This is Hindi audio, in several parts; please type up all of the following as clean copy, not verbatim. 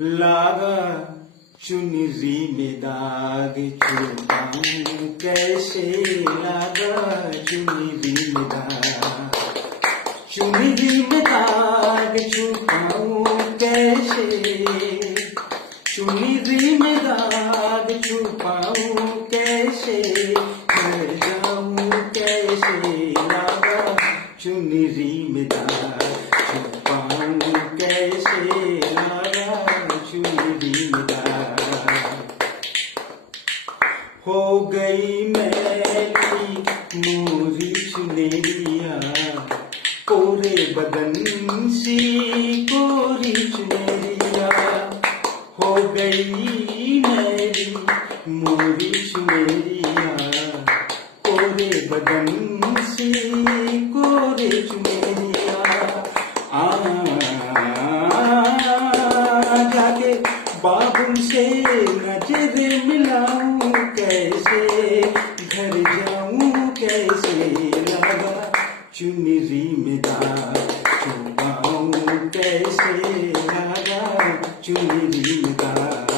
लागा चुनरी में दाग छुपाऊं कैसे, लागा चुनरी में दाग, चुनरी में दाग छुपाऊं कैसे, चुनरी में दाग छुपाऊं कैसे, घर जाऊं कैसे, लागा चुनरी में दाग छुपाऊं कैसे, लागा चुनरी में दाग। हो गई मैली मोरी चुनरिया, कोरे बदन सी कोरी चुनरिया, हो गई मैली मोरी चुनरिया, कोरे बदन सी कोरे चुनरिया। जाके बाबू से नजर मिलाऊं कैसे, घर जाऊं कैसे, लगा चुनरी में दाग छुपाऊं कैसे, लगा चुनरी में दाग।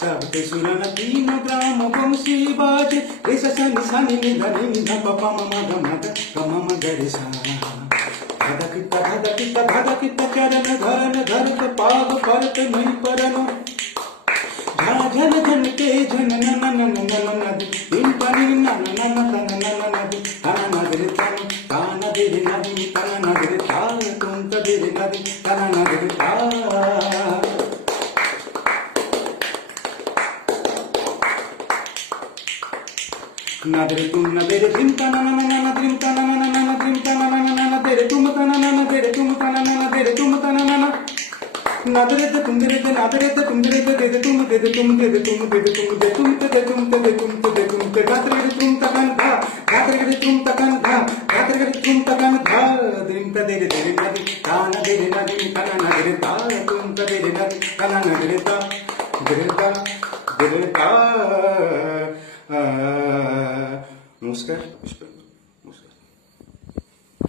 सबके सुरन तीन ग्राम बंशी बाजे, रेसा सनी सनी निधा निधा पपा ममा गमद गमम गरेसा। धादा किता चरण घन धरत पाग परत नहीं परनो, झन झन के झन नन नन नन नदी, दिन पनी नन नन तन नन नदी, तन नदर तन दे नदी, तन नदर ताल तुम तदर नदी, तन नदर ताल। नदरे तुम नदरे धिम तना नन नन धिम तना नन नन धिम तना नन नन दरे तुम तना नन दरे तुम तना नन दरे तुम तना नन। नदरे ते तुम दरे ते नदरे ते तुम दरे ते दे तुम दे तुम दे तुम दे तुम दे तुम दे तुम दे तुम दे तुम दे गात्रे तुम तकन धा, गात्रे तुम तकन धा, गात्रे तुम तकन धा, धिम ते दे दे नदी, तान दे नदी, तना नदरे ता, तुम ते दे नदी, तना नदरे ता, दरे ता, दरे ता। नमस्कार।